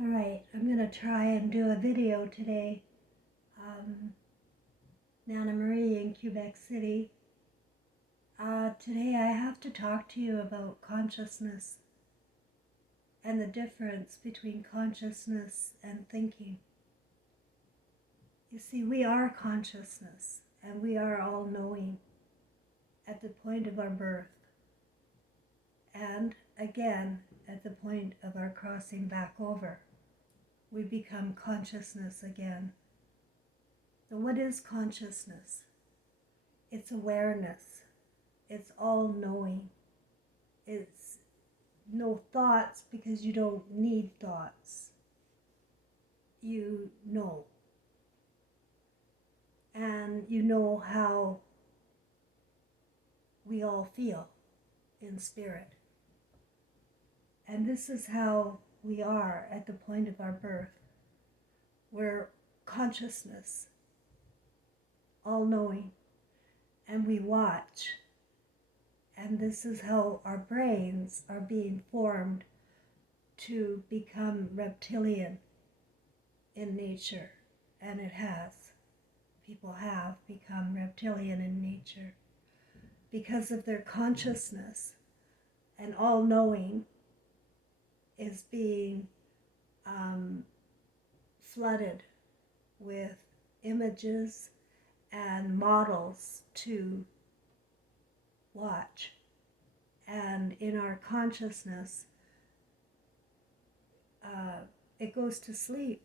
All right, I'm going to try and do a video today. Nana Marie in Quebec City. Today I have to talk to you about consciousness and the difference between consciousness and thinking. You see, we are consciousness and we are all knowing at the point of our birth and again at the point of our crossing back over. We become consciousness again. So what is consciousness? It's awareness. It's all-knowing. It's no thoughts because you don't need thoughts. You know. And you know how we all feel in spirit. And this is how we are at the point of our birth. We're consciousness, all-knowing, and we watch. And this is how our brains are being formed to become reptilian in nature. And it has. People have become reptilian in nature because of their consciousness, and all-knowing is being flooded with images and models to watch. And in our consciousness, it goes to sleep.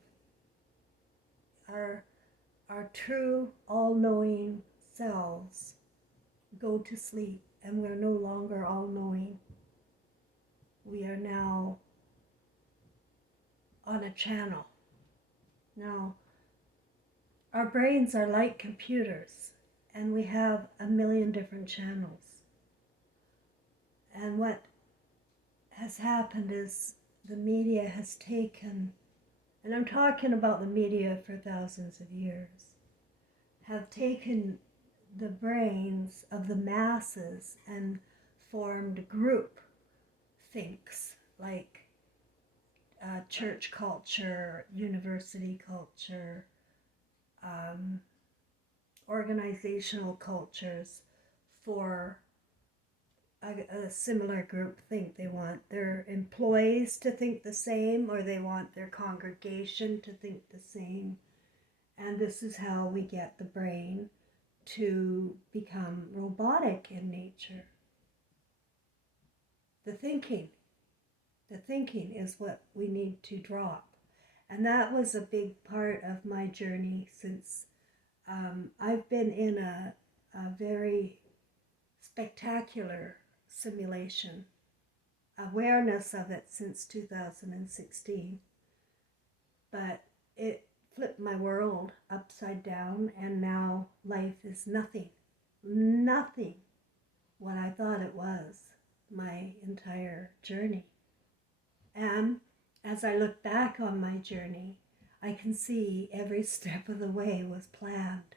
Our true all-knowing selves go to sleep, and we're no longer all-knowing. We are now on a channel. Now, our brains are like computers, and we have a million different channels. And what has happened is the media has taken, and I'm talking about the media for thousands of years, have taken the brains of the masses and formed group thinks like church culture, university culture, organizational cultures for a similar group think. They want their employees to think the same, or they want their congregation to think the same. And this is how we get the brain to become robotic in nature. The thinking is what we need to drop. And that was a big part of my journey since I've been in a very spectacular simulation, awareness of it since 2016. But it flipped my world upside down, and now life is nothing what I thought it was my entire journey. And as I look back on my journey, I can see every step of the way was planned.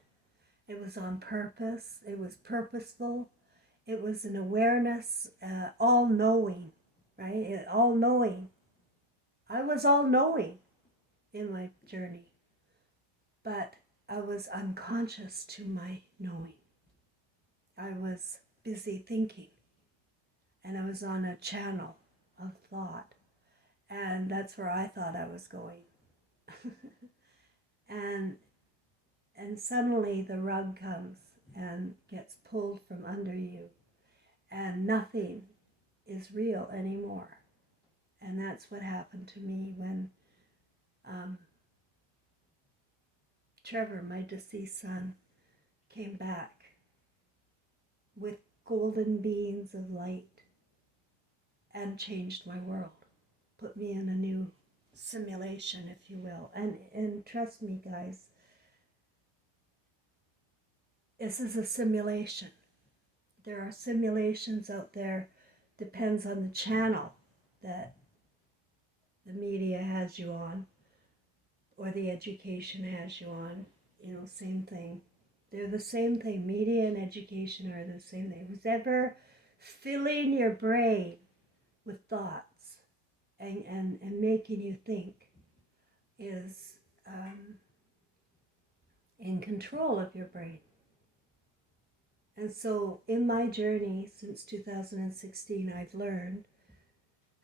It was on purpose, it was purposeful, it was an awareness, all-knowing, right? All-knowing. I was all-knowing in my journey, but I was unconscious to my knowing. I was busy thinking, and I was on a channel of thought, and that's where I thought I was going. and suddenly the rug comes and gets pulled from under you, and nothing is real anymore. And that's what happened to me when Trevor, my deceased son, came back with golden beams of light and changed my world, put me in a new simulation, if you will. And trust me, guys, this is a simulation. There are simulations out there, depends on the channel that the media has you on, or the education has you on, same thing. They're the same thing. Media and education are the same thing. Who's ever filling your brain with thoughts and making you think, is in control of your brain. And so in my journey since 2016, I've learned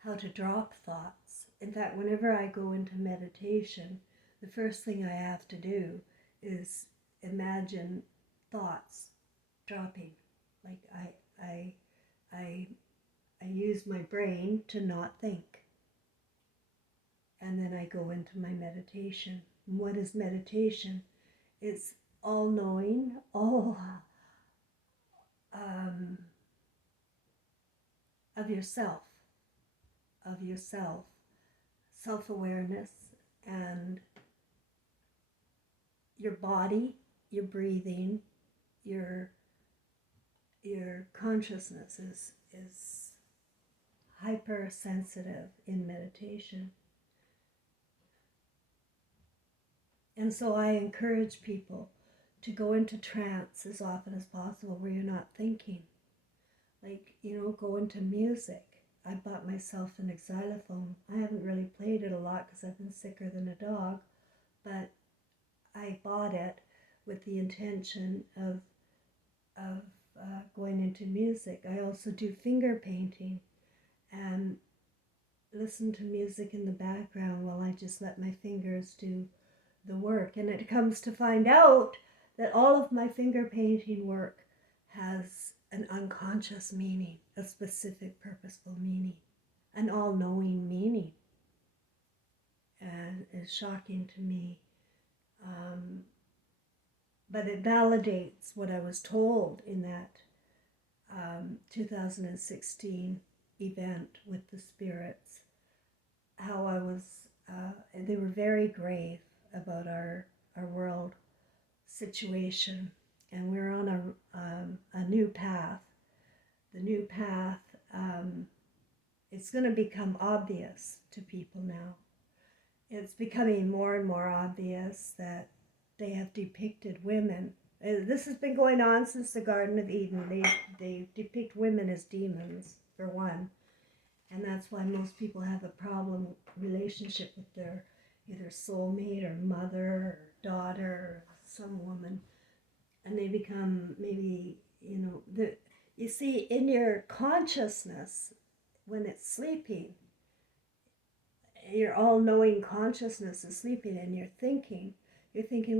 how to drop thoughts. In fact, whenever I go into meditation, the first thing I have to do is imagine thoughts dropping. Like I use my brain to not think. And then I go into my meditation. And what is meditation? It's all knowing, all of yourself, self-awareness, and your body, your breathing, your consciousness is hypersensitive in meditation. And so I encourage people to go into trance as often as possible where you're not thinking. Like, go into music. I bought myself an xylophone. I haven't really played it a lot because I've been sicker than a dog, but I bought it with the intention of going into music. I also do finger painting and listen to music in the background while I just let my fingers do the work. And it comes to find out that all of my finger painting work has an unconscious meaning, a specific purposeful meaning, an all-knowing meaning. And it's shocking to me. But it validates what I was told in that 2016 event with the spirits, how I was, they were very grave about our world situation, and we're on a new path. The new path, it's going to become obvious to people now. It's becoming more and more obvious that they have depicted women. This has been going on since the Garden of Eden. They depict women as demons, for one. And that's why most people have a problem relationship with their either soulmate or mother or daughter or some woman. And they become maybe, you see, in your consciousness, when it's sleeping, your all-knowing consciousness is sleeping and you're thinking,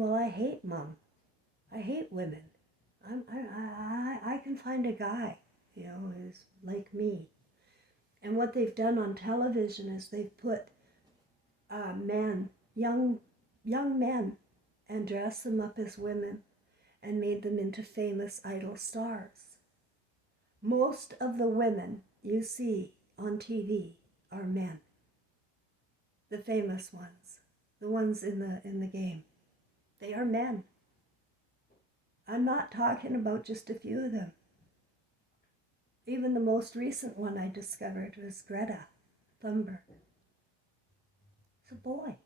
well, I hate mom. I hate women. I can find a guy, who's like me. And what they've done on television is they've put men, young men, and dressed them up as women and made them into famous idol stars. Most of the women you see on TV are men. The famous ones, the ones in the game. They are men. I'm not talking about just a few of them. Even the most recent one I discovered was Greta Thunberg. It's a boy.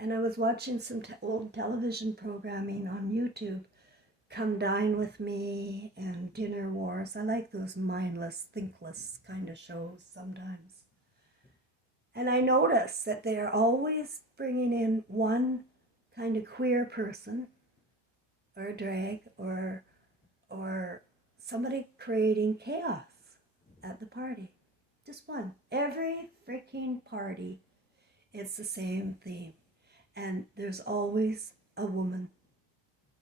And I was watching some old television programming on YouTube, Come Dine With Me and Dinner Wars. I like those mindless, thinkless kind of shows sometimes. And I noticed that they are always bringing in one kind of queer person or a drag or somebody creating chaos at the party. Just one. Every freaking party, it's the same theme. And there's always a woman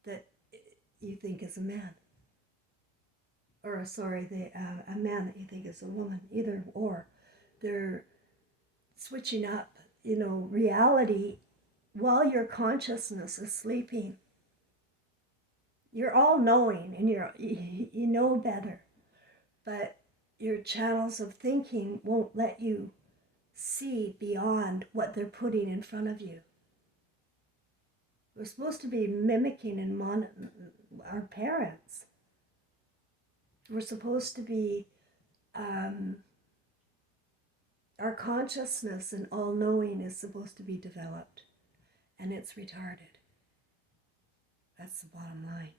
that you think is a man. Or, a man that you think is a woman. Either or. They're switching up, reality while your consciousness is sleeping. You're all knowing and you know better, but your channels of thinking won't let you see beyond what they're putting in front of you. We're supposed to be mimicking our parents. We're supposed to be, our consciousness and all-knowing is supposed to be developed, and it's retarded. That's the bottom line.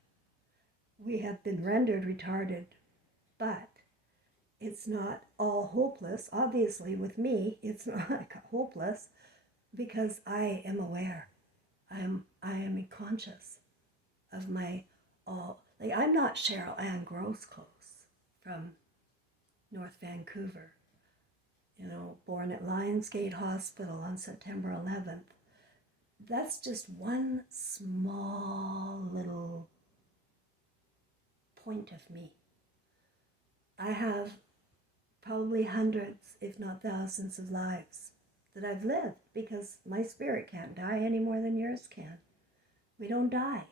We have been rendered retarded, but it's not all hopeless. Obviously, with me, it's not hopeless. because I am aware. I am conscious of my all. Like, I'm not Cheryl Ann Grosclose from North Vancouver, born at Lionsgate Hospital on September 11th. That's just one small little point of me. I have probably hundreds, if not thousands, of lives that I've lived, because my spirit can't die any more than yours can. We don't die.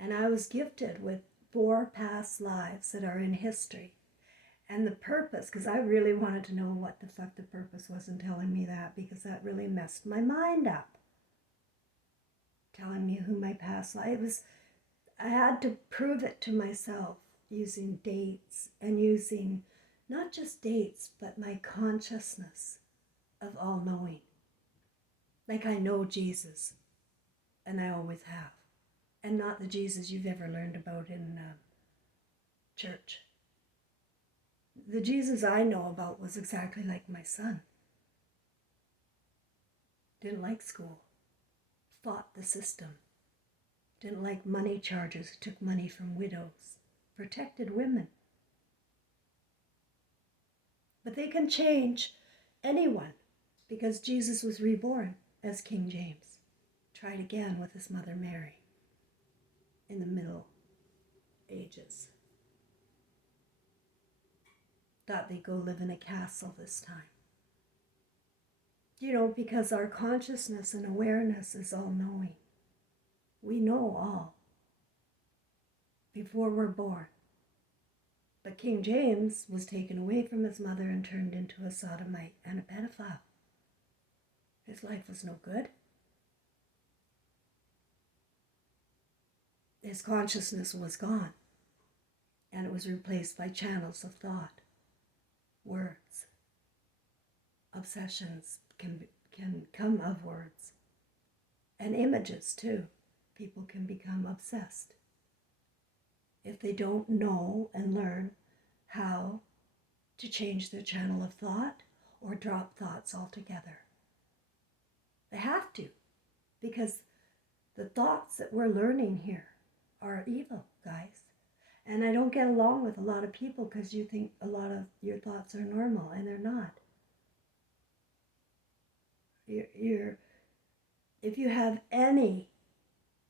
And I was gifted with 4 past lives that are in history. And the purpose, because I really wanted to know what the fuck the purpose was in telling me that, because that really messed my mind up. Telling me who my past life was. I had to prove it to myself using dates and using not just dates, but my consciousness of all knowing. Like, I know Jesus, and I always have. And not the Jesus you've ever learned about in church. The Jesus I know about was exactly like my son. Didn't like school. Fought the system. Didn't like money charges, took money from widows. Protected women. But they can change anyone, because Jesus was reborn as King James. Tried again with his mother Mary in the Middle Ages. Thought they'd go live in a castle this time. Because our consciousness and awareness is all-knowing. We know all before we're born. But King James was taken away from his mother and turned into a sodomite and a pedophile. His life was no good. His consciousness was gone, and it was replaced by channels of thought, words. Obsessions can come of words, and images too. People can become obsessed if they don't know and learn how to change their channel of thought or drop thoughts altogether. They have to, because the thoughts that we're learning here are evil, guys. And I don't get along with a lot of people because you think a lot of your thoughts are normal, and they're not. If you have any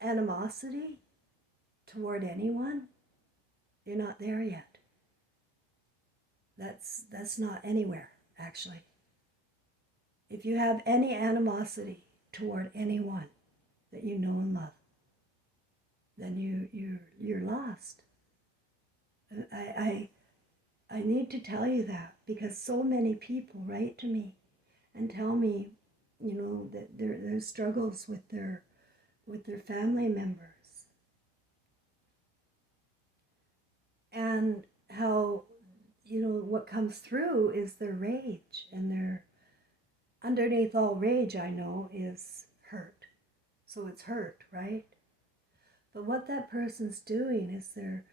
animosity toward anyone, you're not there yet. That's not anywhere, actually. If you have any animosity toward anyone that you know and love, then you're lost. I need to tell you that, because so many people write to me and tell me, that their struggles with their family members, and how what comes through is their rage, and their underneath all rage, I know, is hurt. So it's hurt, right? But what that person's doing is they're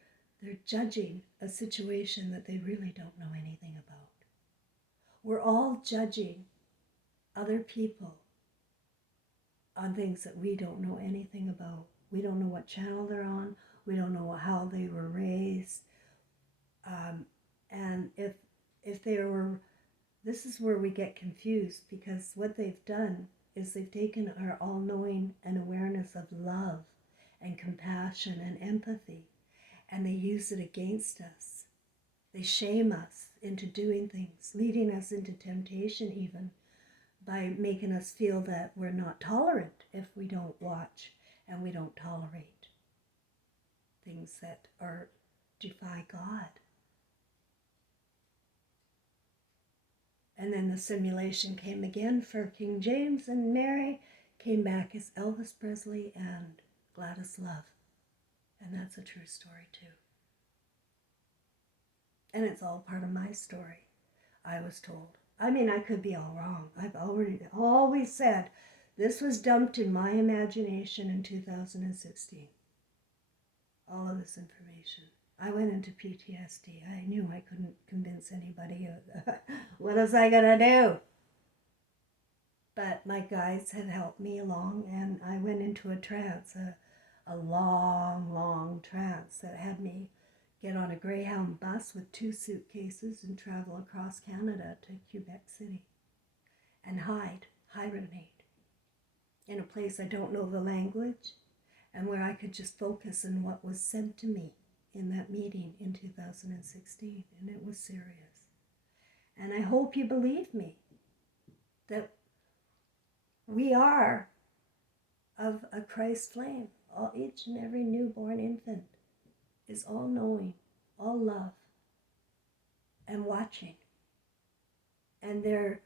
judging a situation that they really don't know anything about. We're all judging other people on things that we don't know anything about. We don't know what channel they're on. We don't know how they were raised. And if they were, this is where we get confused, because what they've done is they've taken our all-knowing and awareness of love and compassion and empathy, and they use it against us. They shame us into doing things, leading us into temptation even, by making us feel that we're not tolerant if we don't watch and we don't tolerate things that defy God. And then the simulation came again for King James, and Mary came back as Elvis Presley and Gladys Love. And that's a true story too. And it's all part of my story, I was told. I mean, I could be all wrong. I've always said this was dumped in my imagination in 2016. All of this information. I went into PTSD. I knew I couldn't convince anybody. What was I going to do? But my guides had helped me along, and I went into a trance, a long, long trance that had me get on a Greyhound bus with 2 suitcases and travel across Canada to Quebec City and hibernate in a place I don't know the language and where I could just focus on what was said to me in that meeting in 2016, and it was serious. And I hope you believe me that we are of a Christ flame. Each and every newborn infant is all knowing, all love, and watching. And their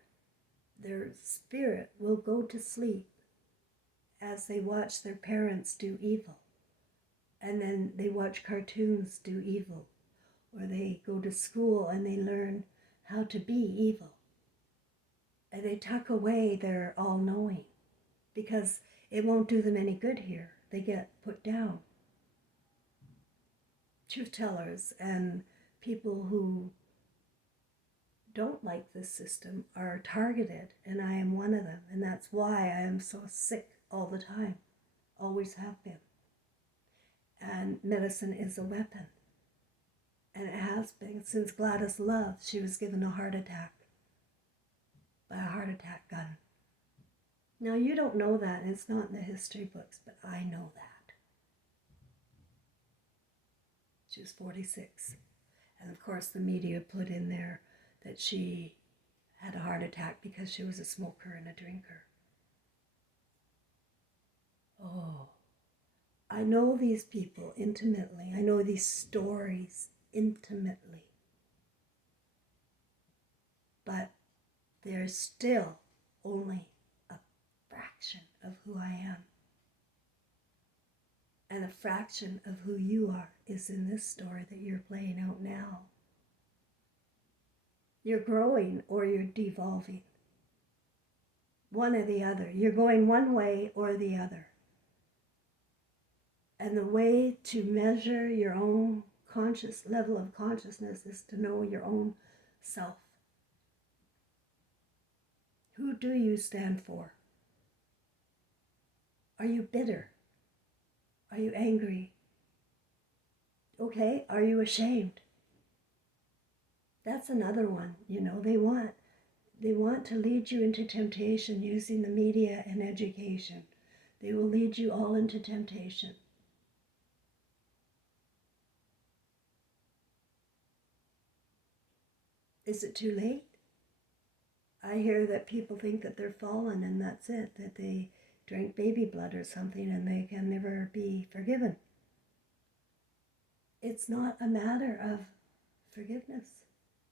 spirit will go to sleep as they watch their parents do evil. And then they watch cartoons do evil. Or they go to school and they learn how to be evil. And they tuck away their all-knowing because it won't do them any good here. They get put down. Truth tellers and people who don't like this system are targeted, and I am one of them, and that's why I am so sick all the time, always have been. And medicine is a weapon, and it has been since Gladys Love. She was given a heart attack by a heart attack gun. Now you don't know that, and it's not in the history books, but I know that. She was 46, and of course the media put in there that she had a heart attack because she was a smoker and a drinker. Oh, I know these people intimately. I know these stories intimately. But they're still only a fraction of who I am. And a fraction of who you are is in this story that you're playing out now. You're growing or you're devolving. One or the other. You're going one way or the other. And the way to measure your own level of consciousness is to know your own self. Who do you stand for? Are you bitter? Are you angry? Okay, are you ashamed? That's another one. They want to lead you into temptation using the media and education. They will lead you all into temptation. Is it too late? I hear that people think that they're fallen and that's it, that they drank baby blood or something and they can never be forgiven. It's not a matter of forgiveness.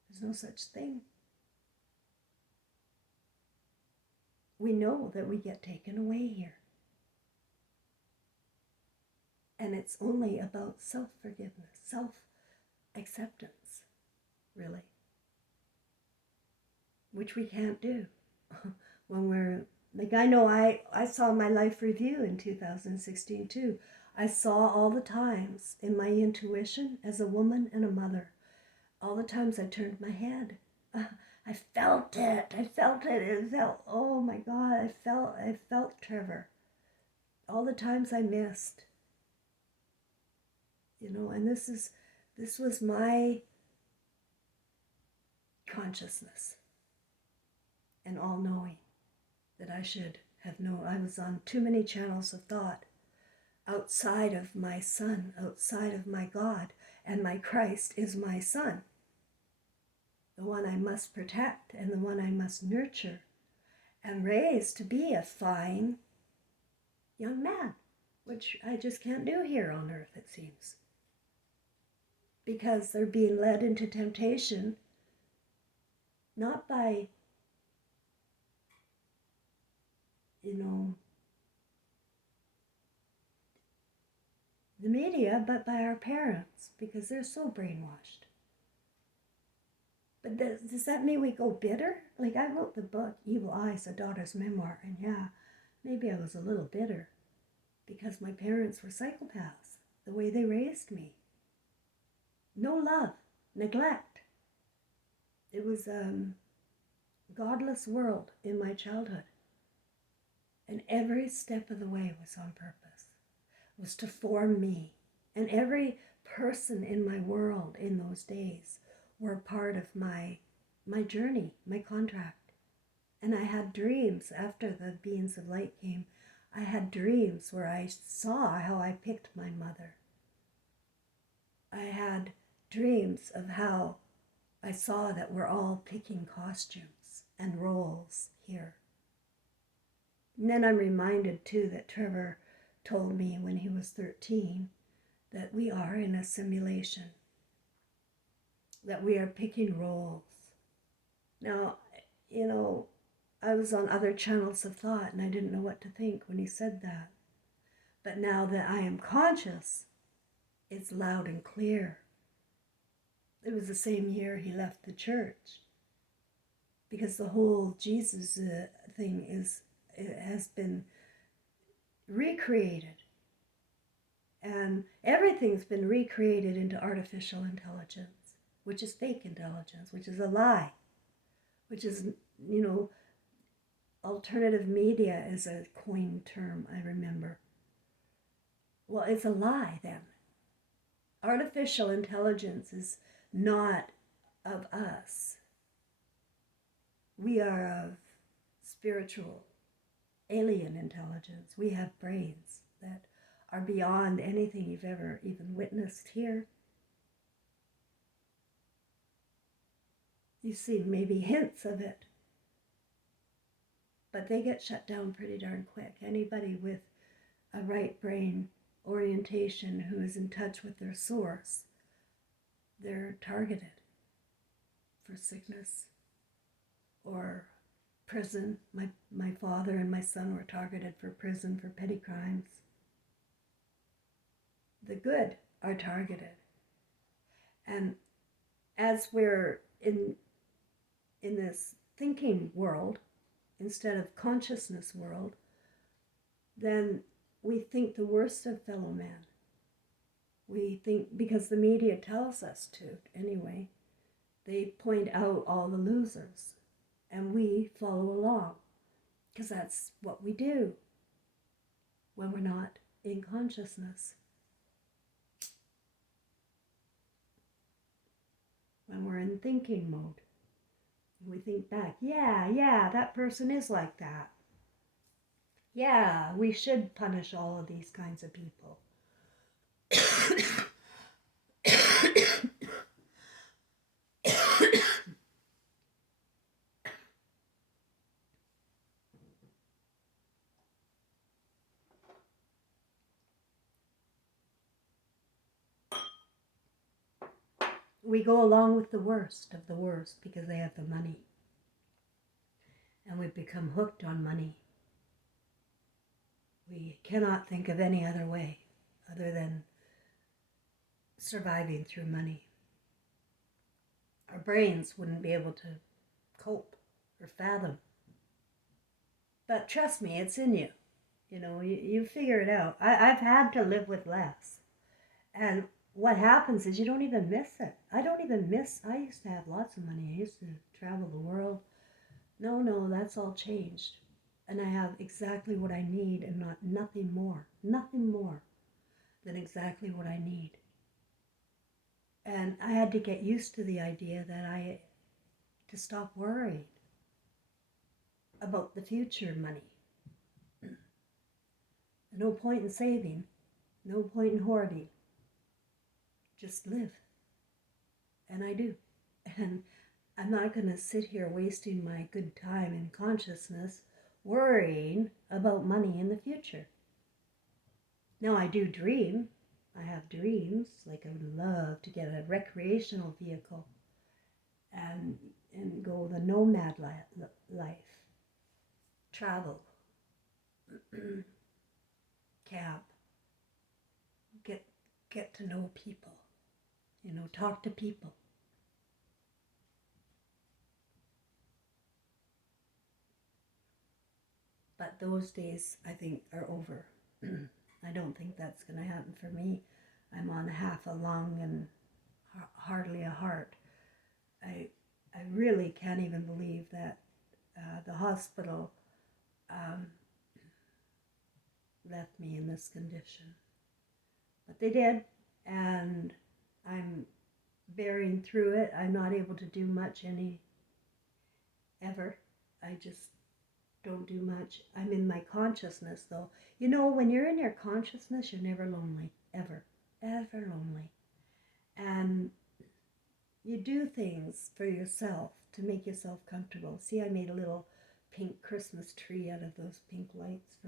There's no such thing. We know that we get taken away here. And it's only about self-forgiveness, self-acceptance, really. Which we can't do when we're, like, I know I saw my life review in 2016 too. I saw all the times in my intuition as a woman and a mother, all the times I turned my head. I felt it. It felt, oh my God, I felt Trevor. All the times I missed. And this was my consciousness and all-knowing that I should have known. I was on too many channels of thought outside of my Son, outside of my God, and my Christ is my Son, the one I must protect and the one I must nurture and raise to be a fine young man, which I just can't do here on earth, it seems. Because they're being led into temptation, not by, the media, but by our parents, because they're so brainwashed. But does that mean we go bitter? Like, I wrote the book, Evil Eyes, A Daughter's Memoir, and yeah, maybe I was a little bitter because my parents were psychopaths, the way they raised me. no love, neglect. It was a godless world in my childhood. And every step of the way was on purpose, was to form me. And every person in my world in those days were part of my journey, my contract. And I had dreams after the beings of light came. I had dreams where I saw how I picked my mother. I had dreams of how I saw that we're all picking costumes and roles here. And then I'm reminded too that Trevor told me when he was 13 that we are in a simulation, that we are picking roles. Now, I was on other channels of thought and I didn't know what to think when he said that. But now that I am conscious, it's loud and clear. It was the same year he left the church, because the whole Jesus thing has been recreated, and everything's been recreated into artificial intelligence, which is fake intelligence, which is a lie, which is, alternative media is a coined term, I remember. Well, it's a lie then. Artificial intelligence is not of us. We are of spiritual, alien intelligence. We have brains that are beyond anything you've ever even witnessed here. You see maybe hints of it, but they get shut down pretty darn quick. Anybody with a right brain orientation who is in touch with their source, they're targeted for sickness or prison. My father and my son were targeted for prison for petty crimes. The good are targeted. And as we're in this thinking world instead of consciousness world, then we think the worst of fellow man. We think, because the media tells us to anyway, they point out all the losers and we follow along, because that's what we do when we're not in consciousness. When we're in thinking mode, we think back, yeah, that person is like that. Yeah, we should punish all of these kinds of people. We go along with the worst of the worst because they have the money. And we become hooked on money. We cannot think of any other way other than surviving through money. Our brains wouldn't be able to cope or fathom. But trust me, it's in you. You figure it out. I've had to live with less. And what happens is you don't even miss it. I used to have lots of money. I used to travel the world. No, that's all changed. And I have exactly what I need and nothing more than exactly what I need. And I had to get used to the idea that to stop worrying about the future money. No point in saving, no point in hoarding. Just live. And I do. And I'm not going to sit here wasting my good time in consciousness worrying about money in the future. Now, I do dream. I have dreams, like I would love to get a recreational vehicle and go the nomad life, travel, camp, get to know people, talk to people. But those days, I think, are over. I don't think that's going to happen for me. I'm on half a lung and hardly a heart. I really can't even believe that the hospital um, left me in this condition. But they did, and I'm bearing through it. I'm not able to do much ever. I just don't do much. I'm in my consciousness, though. You know, when you're in your consciousness, you're never lonely, ever, ever lonely. And you do things for yourself to make yourself comfortable. See, I made a little pink Christmas tree out of those pink lights for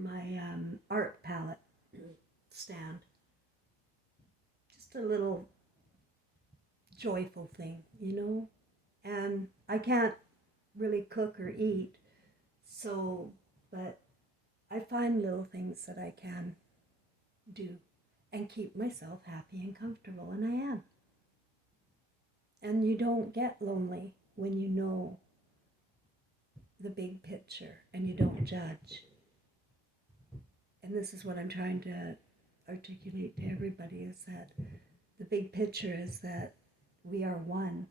my art palette stand. Just a little joyful thing, you know? And I can't really cook or eat, but I find little things that I can do and keep myself happy and comfortable, and I am. And you don't get lonely when you know the big picture and you don't judge. And this is what I'm trying to articulate to everybody, is that the big picture is that we are one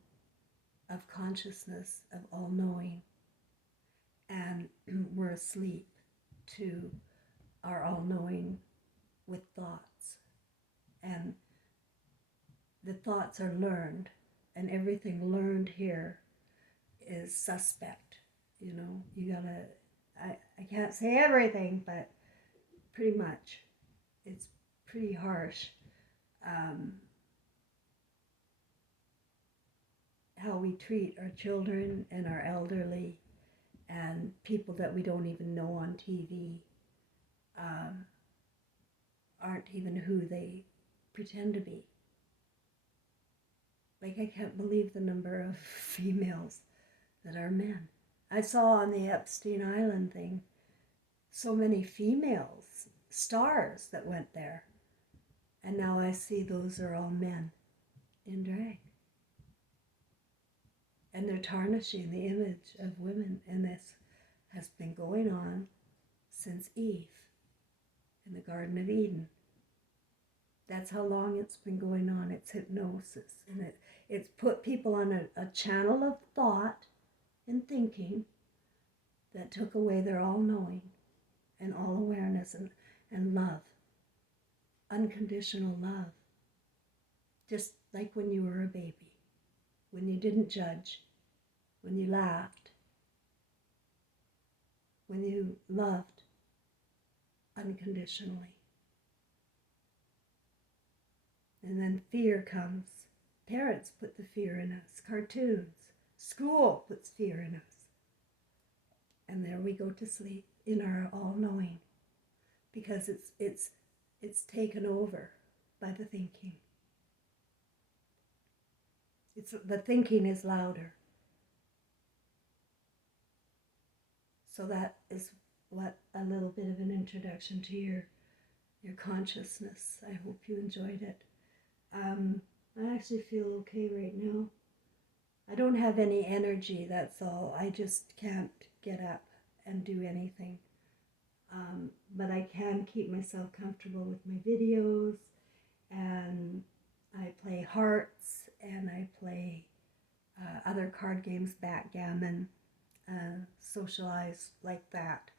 of consciousness, of all-knowing, and we're asleep to our all-knowing with thoughts. And the thoughts are learned, and everything learned here is suspect. You know, you gotta, I can't say everything, but pretty much. It's pretty harsh. How we treat our children and our elderly and people that we don't even know on TV aren't even who they pretend to be. Like, I can't believe the number of females that are men. I saw on the Epstein Island thing so many females, stars that went there. And now I see those are all men in drag. And they're tarnishing the image of women. And this has been going on since Eve in the Garden of Eden. That's how long it's been going on. It's hypnosis. And it's put people on a channel of thought and thinking that took away their all-knowing and all-awareness and love. Unconditional love. Just like when you were a baby. When you didn't judge. When you laughed. When you loved unconditionally. And then fear comes. Parents put the fear in us. Cartoons. School puts fear in us. And there we go to sleep in our all-knowing. Because it's taken over by the thinking. The thinking is louder. So that is what a little bit of an introduction to your consciousness. I hope you enjoyed it. I actually feel okay right now. I don't have any energy, that's all. I just can't get up and do anything. But I can keep myself comfortable with my videos, and I play hearts, and I play other card games, backgammon, socialize like that.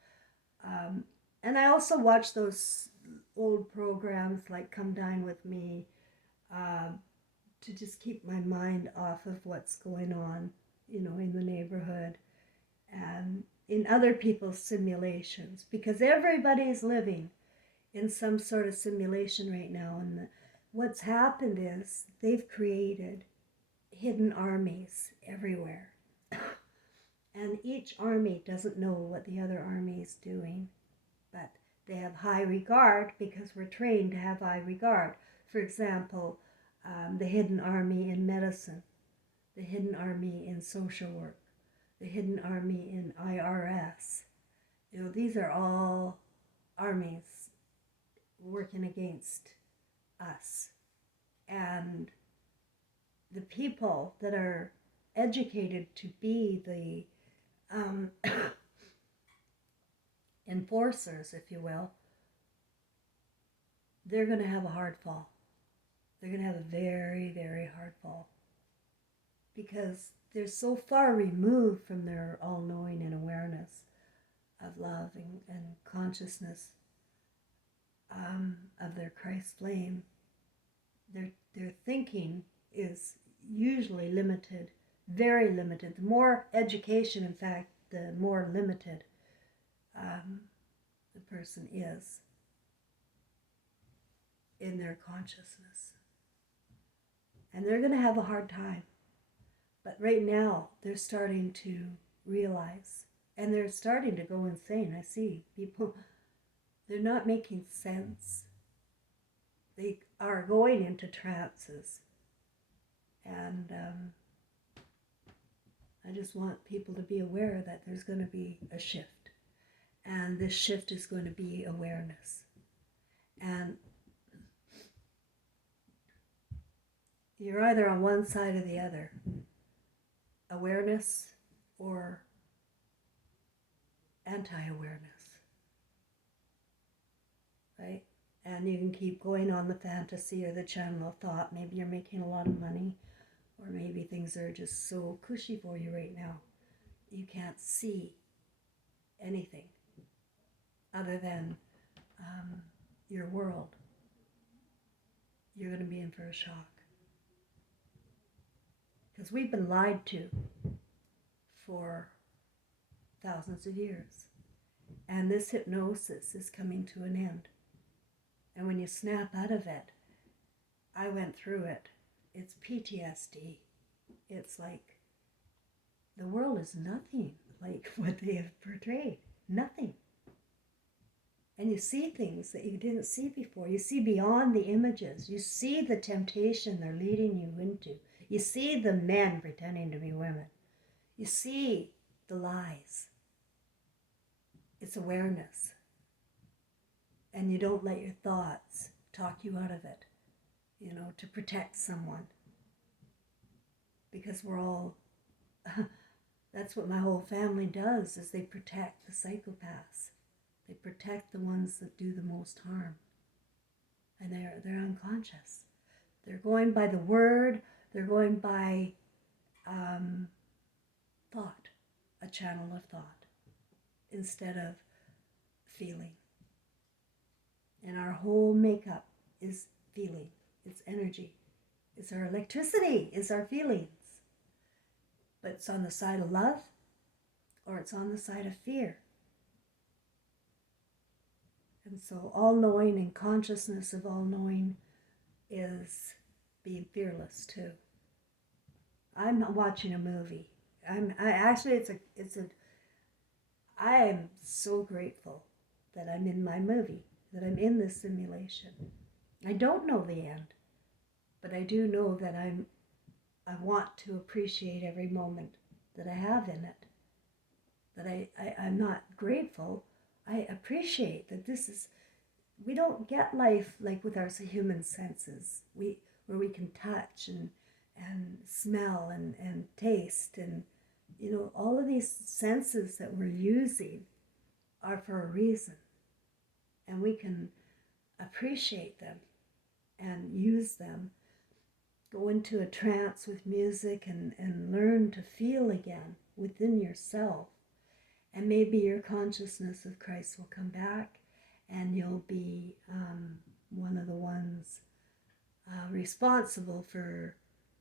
And I also watch those old programs like Come Dine With Me, to just keep my mind off of what's going on, you know, in the neighborhood and in other people's simulations, because everybody's living in some sort of simulation right now. And what's happened is they've created hidden armies everywhere. And each army doesn't know what the other army is doing, but they have high regard because we're trained to have high regard. For example, the hidden army in medicine, the hidden army in social work, the hidden army in IRS. You know, these are all armies working against us. And the people that are educated to be the enforcers, if you will, they're going to have a hard fall. they're going to have a very, very hard fall, because they're so far removed from their all-knowing and awareness of love and consciousness of their Christ flame. Their thinking is usually limited, very limited. The more education, in fact, the more limited the person is in their consciousness. And they're going to have a hard time. But right now, they're starting to realize, and they're starting to go insane. I see people, they're not making sense. They are going into trances. And I just want people to be aware that there's going to be a shift. And this shift is going to be awareness. And you're either on one side or the other. Awareness or anti-awareness. Right? And you can keep going on the fantasy or the channel of thought. Maybe you're making a lot of money, or maybe things are just so cushy for you right now. You can't see anything other than your world. You're going to be in for a shock. Because we've been lied to for thousands of years. And this hypnosis is coming to an end. And when you snap out of it, I went through it. It's PTSD. It's like the world is nothing like what they have portrayed. Nothing. And you see things that you didn't see before. You see beyond the images. You see the temptation they're leading you into. You see the men pretending to be women. You see the lies. It's awareness. And you don't let your thoughts talk you out of it, to protect someone. Because we're all, that's what my whole family does, is they protect the psychopaths. They protect the ones that do the most harm. And they're unconscious. They're going by the word. They're going by thought, a channel of thought, instead of feeling. And our whole makeup is feeling. It's energy. It's our electricity. It's our feelings. But it's on the side of love, or it's on the side of fear. And so all-knowing and consciousness of all-knowing is being fearless too. I'm watching a movie. I am so grateful that I'm in my movie, that I'm in this simulation. I don't know the end, but I do know that I want to appreciate every moment that I have in it. That I'm not grateful. I appreciate that we don't get life like with our human senses, where we can touch and smell and taste, and all of these senses that we're using are for a reason, and we can appreciate them and use them. Go into a trance with music and learn to feel again within yourself. And maybe your consciousness of Christ will come back, and you'll be one of the ones responsible for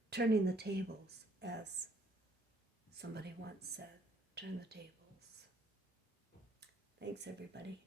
turning the tables, as somebody once said. Turn the tables. Thanks, everybody.